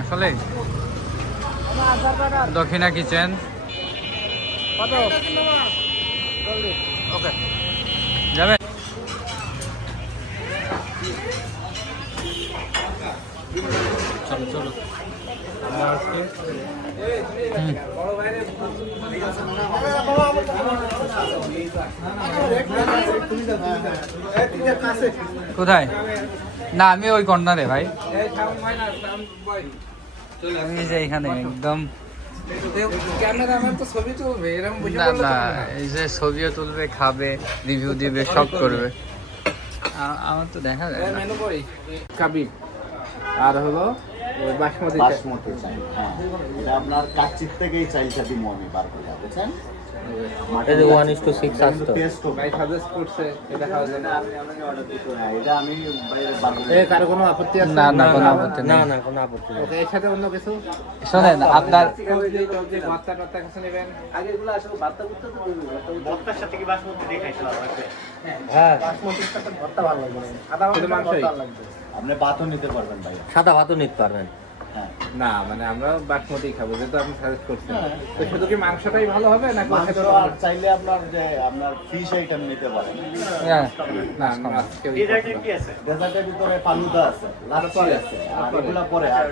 আসলে দক্ষিণা কিচেন ওকে যাবে চলো চলো। কোথায়? না আমি ওই কর্নারে ভাই। আমি যে এখানে একদম। এই যে ছবিও তুলবে খাবে রিভিউ দিবে সব করবে। আমার তো দেখা যায় মেনু কাবি আর হলো বাসমতি চাল হ্যাঁ। আপনার কাচ্চির থেকেই আমি বার করে বুঝছেন? এই যে ওয়ান ইস টু সিক্স আসতো টেস্ট হবে ভাই সাজেস্ট করছে এটা খাওয়ার জন্য এটা আমি বাইরে বার করে এ কারও কোনো আপত্তি আছে? না না কোনো আপত্তি না না কোনো আপত্তি এর সাথে অন্য কিছু? শোনেন আপনার সবজি টবজি ভর্তা টর্তা কিছু নেবেন? শুধু মাংসই? আপনি ভাতও নিতে পারবেন ভাই সাদা ভাতও নিতে পারবেন। না মানে আমরা বাসমতি খাব যেহেতু আপনি সাজেস্ট করছেন। তো শুধু কি মাংসটাই ভালো হবে না মাংস আর চাইলে আপনার যে আপনার ফিশ আইটেম নিতে পারেন। হ্যাঁ, না না আজকে ওই ডেজার্টের ভিতরে ফালুদা আছে লাচ্ছি আছে আর এগুলা পরে আর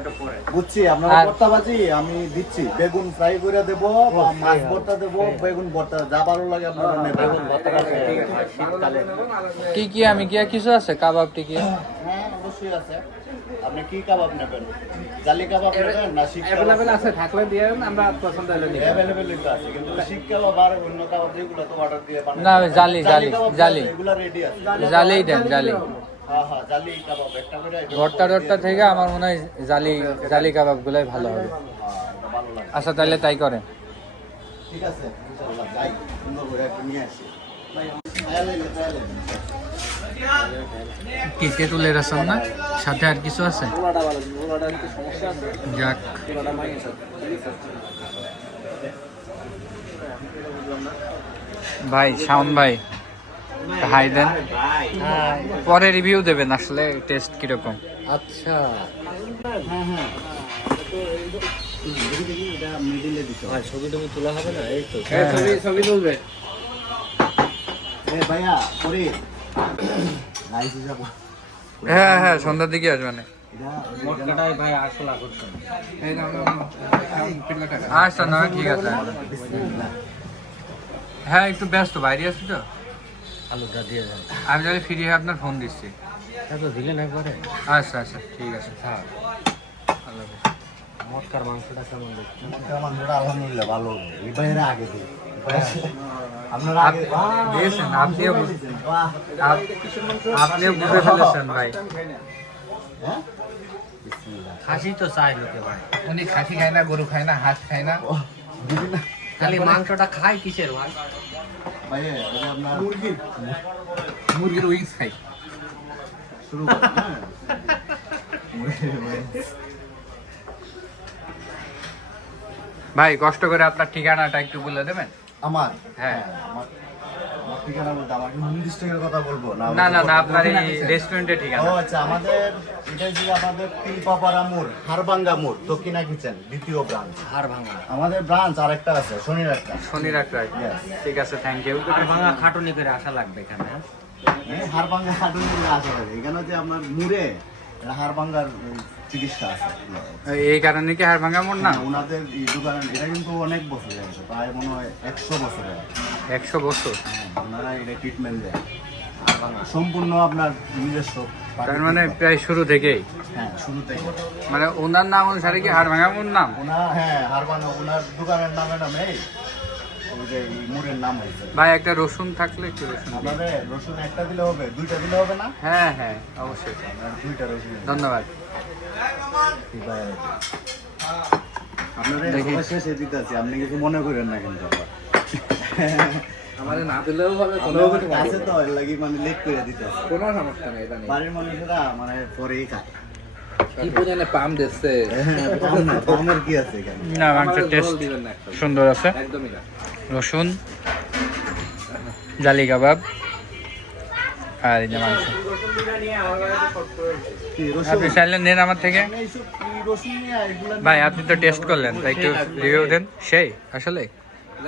বুঝছি আপনার ভর্তা ভাজি আমি দিচ্ছি। বেগুন ফ্রাই করে দেবো বা মাছ ভর্তা দেবো বেগুন ভর্তা যা ভালো লাগে আপনারা নেবেন বেগুন ভর্তা আছে শীতকালে। কি কি আমি কি কিছু আছে? কাবাব টিকি? হ্যাঁ অবশ্যই আছে। আপনি কি কাবাব নেবেন? জালি কাবাব নেবেন না শিক অ্যাভেলেবেল আছে থাকলে দিয়ে আমরা পছন্দ হলে নিব অ্যাভেলেবেল তো আছে কিন্তু শিক কাবাব আর অন্য কাবাব যেগুলো তো অর্ডার দিয়ে বানাই না, জালি, জালি, জালি। এগুলা রেডি আছে। জালেই দেন জালি। হ্যাঁ হ্যাঁ জালি ভর্তা টর্তা থেকে আমার মনে হয় জালি জালি কাবাব গুলাই ভালো হবে। হ্যাঁ, আচ্ছা তাহলে তাই করেন। ঠিক আছে যাই সুন্দর করে নিয়ে আসি। তাহলে তাহলে কি তেঁতুলের আসাম না? সাথে আর কিছু আছে? যাক। ভাই শাওন ভাই হাই দেন। পরে রিভিউ দেবেন আসলে টেস্ট কীরকম। আচ্ছা। হ্যাঁ হ্যাঁ ছবি টবি তোলা হবে না? এই তো। ছবি ছবি তুলবে। ভাইয়া পরে রাইস হিসাব হ্যাঁ হ্যাঁ সন্ধ্যার দিকে আসবেন টাকা। আচ্ছা না ঠিক আছে। হ্যাঁ একটু ব্যস্ত বাইরে আছি তো। আলুটা দিয়ে আমি তাহলে ফ্রি হয়ে আপনার ফোন দিচ্ছি। এত দিলেন একবারে। আচ্ছা আচ্ছা ঠিক আছে। হ্যাঁ। মটকার মাংসটা কেমন দেখছেন? মাংসটা আলহামদুলিল্লাহ ভালো। আগে দিই আপনারা আগে দিয়েছেন, আপনিও আপনিও বুঝে ফেলেছেন ভাই। হ্যাঁ? খাসি তো চাই লোকে ভাই। উনি খাসি খায় না গরু খায় না হাঁস খায় না। খালি মাংসটা খাই কিসের ভাই? ভাইয়া, এটা মুরগির উইংস খাই শুরু হ্যাঁ? ভাই কষ্ট করে আপনার ঠিকানাটা একটু বলে দেবেন? আমার? হ্যাঁ। আমার আমার ঠিকানা বলতে আমার কি নির্দিষ্ট কথা বলব? না না না আপনার এই দক্ষিণাকিচেন। রেস্টুরেন্টের ও আচ্ছা আমাদের এটা হচ্ছে আমাদের তিলপাপাড়া মোড় হারবাঙ্গা মোড় দক্ষিণা কিচেন দ্বিতীয় ব্রাঞ্চ হাড় ভাঙা আমাদের ব্রাঞ্চ আরেকটা আছে শনির একটা। শনি রাখরাই Yes. ঠিক আছে থ্যাংক ইউ হাড় ভাঙা খাটুনি করে আসা লাগবে এখানে হ্যাঁ? হারবাঙ্গা হাটুন বলে আসা লাগে এখানে যে আপনার মুড়ে হারবাঙ্গার চিকিৎসা আছে। এই কারণে কি হাড় ভাঙা মোড় না? না ওনাদের এই দোকান এটা কিন্তু অনেক বছর হয়ে গেছে প্রায় মনে হয় একশো বছর একশো বছর? হ্যাঁ, ওনারা এটা ট্রিটমেন্ট দেয়। সম্পূর্ণ আপনার নিজস্ব। তার মানে প্রায় শুরু থেকেই? হ্যাঁ শুরু থেকে মানে ওনার নাম অনুসারে কি হাড় ভাঙা মোড় নাম? ওনার হ্যাঁ হারবাঙ্গা ওনার দোকানের নামে নামে। যে এই নাম হয়েছে। ভাই একটা রসুন থাকলে একটু রসুন। আপনাদের রসুন একটা দিলে হবে দুইটা দিলে হবে না? হ্যাঁ হ্যাঁ অবশ্যই। দুইটা রসুন ধন্যবাদ। আপনাদের শেষে দিতে আছি আপনি কিছু মনে করেন না কিন্তু আমাদের না দিলেও হবে কোনো কাছে তো লাগি মানে লেট করে দিতে কোনো সমস্যা নেই এটা বাড়ির মানুষেরা মানে পরেই খায়। কি পরিমাণে পাম দিচ্ছে? হ্যাঁ, পাম না, পামের কি আছে না মাংসের টেস্ট ঝোল না সুন্দর আছে। একদমই না। রসুন জালি কাবাব আর এই যে মাংস? আপনি চাইলে নেন আমার থেকে। ভাই আপনি তো টেস্ট করলেন তাই একটু রিভিউ দেন। সেই আসলে?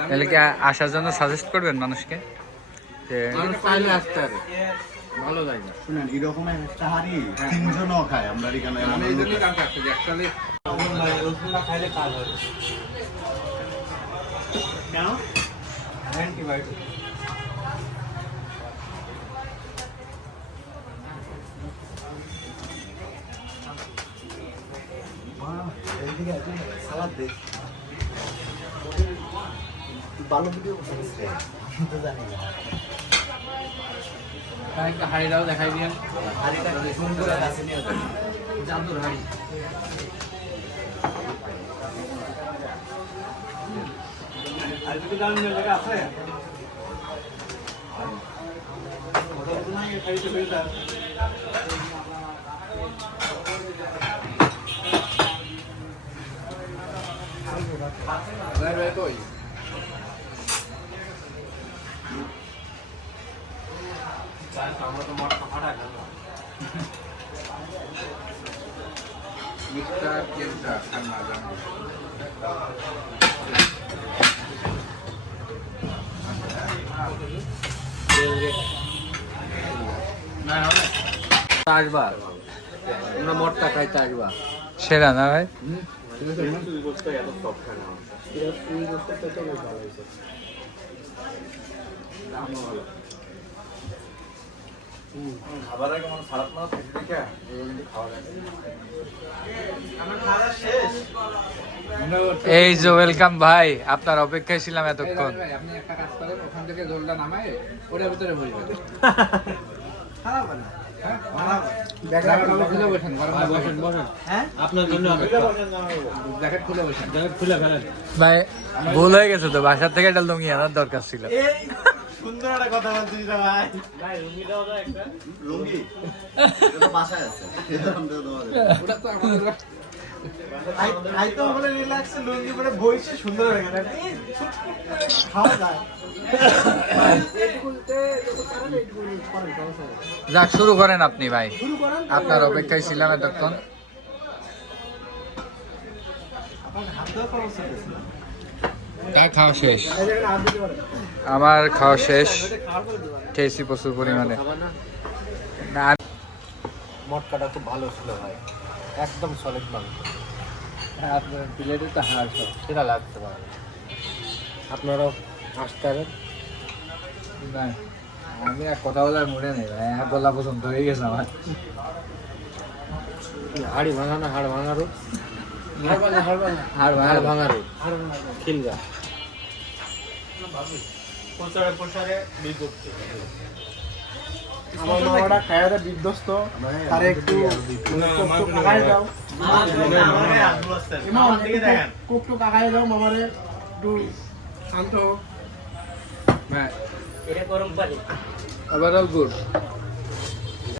তাহলে কি আসার জন্য সাজেস্ট করবেন মানুষকে? যে ভালো জায়গা শুনেন এরকমের একটা হাড়ি তিনজনও খায় আমরা এখানে আমি এই জন্যই কাউকে আসতে দিই অ্যাকচুয়ালি রসুনটা খাইলে কাজ হয় কেন অ্যান্টিবায়োটিক সালাদ দে ভালো ভিডিও কিন্তু জানি না একটা হাড়িটাও দেখাই দিন হাড়িটা সুন্দর কাছে নিয়ে যাবে জাদুর হাড়ি আর কিছু দাম নিয়ে জায়গা আছে আসবা আমরা মটকা খাইতে আসবা সেরা না ভাই? খাবার আগে মানে খারাপ না থাকে দেখে খাওয়া যায় এই যে ওয়েলকাম ভাই আপনার অপেক্ষায় ছিলাম এতক্ষণ। আপনি একটা কাজ করেন ওখান থেকে জলটা নামায় ওটার ভিতরে ভরবেন ভাই ভুল হয়ে গেছে তো বাসার থেকে একটা লুঙ্গি আনার দরকার ছিল সুন্দর একটা কথা বলছিস রে ভাই লুঙ্গি এটা বাসায় আছে এরকম তো তোমাদের। ওটা তো আমাদের আই তো আমরা রিল্যাক্সে লুঙ্গি পরে বইছে সুন্দর হয়ে গেল খাওয়া যায় যাক শুরু করেন আপনি ভাই। আপনার অপেক্ষায় ছিলাম এতক্ষণ। খাওয়া শেষ। আমার খাওয়া শেষ। খেয়েছি প্রচুর পরিমাণে। না মটকাটা খুব ভালো ছিল ভাই। একদম সলিড মাংস। আপনার প্লেটে তো হাড় সব সেটা লাগতে পারে। আপনারাও আসতে পারেন আমি আর কথা বলার মনে নেই ভাই এক গলা পছন্দ হয়ে গেছে আমার। হাড়ি ভাঙানো হাড় ভাঙারও হাড় হাড় ভাঙা। আমার মামাটা খায়ারে বিধ্বস্ত একটু মামারে একটু শান্ত হোক ওভারঅল গুড